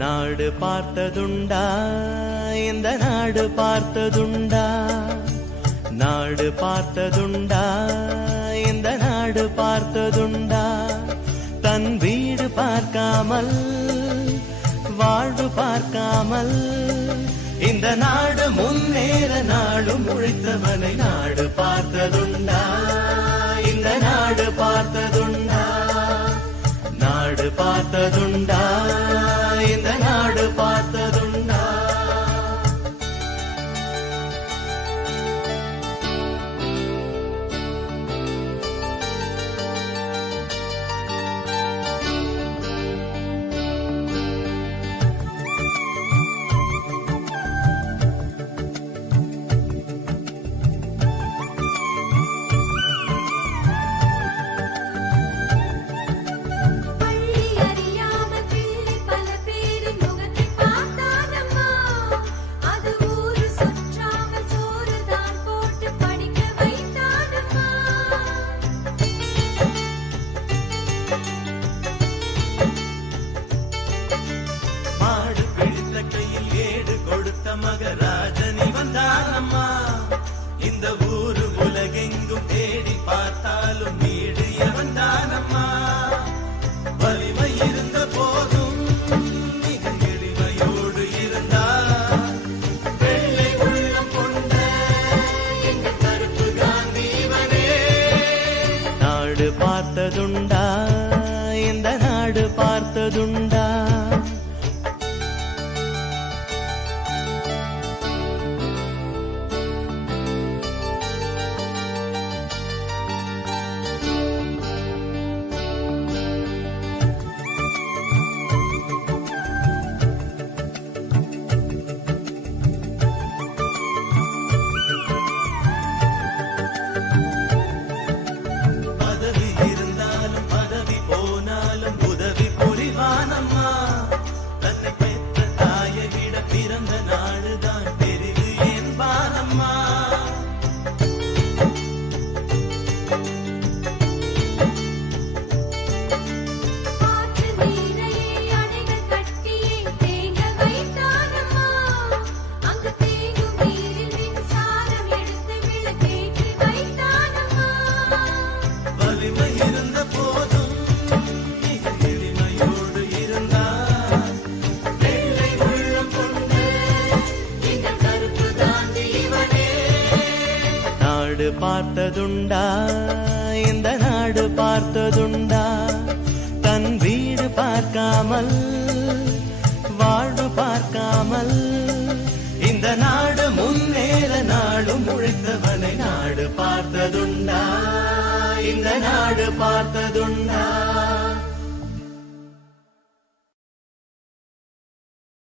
நாடு பார்த்ததுண்டா, இந்த நாடு பார்த்ததுண்டா, நாடு பார்த்ததுண்டா, இந்த நாடு பார்த்ததுண்டா. தன் வீடு பார்க்காமல் வாழ்வு பார்க்காமல் இந்த நாடு முன்னேற நாடும் உழைத்தவனை நாடு பார்த்ததுண்டா, இந்த நாடு பார்த்ததுண்டா, நாடு பார்த்ததுண்டா, இந்த நாடு பார்த்ததுண்டா. மகராஜனி வந்தானம்மா, இந்த ஊரு உலகெங்கும் தேடி பார்த்தாலும் வீடு வந்தானம்மா. வலிமை இருந்த போதும் மிக எளிமையோடு இருந்தார், வெள்ளை உள்ளம் கொண்ட எங்கள் கருப்பு காந்திவனே. நாடு பார்த்ததுண்டா, இந்த நாடு பார்த்ததுண்டா. நாடு பார்த்ததுண்டா, இந்த நாடு பார்த்ததுண்டா. தன் வீடு பார்க்காமல் வாழ்வு பார்க்காமல் இந்த நாடு முன்னேற நாடும் உழைத்தவனை நாடு பார்த்ததுண்டா, இந்த நாடு பார்த்ததுண்டா.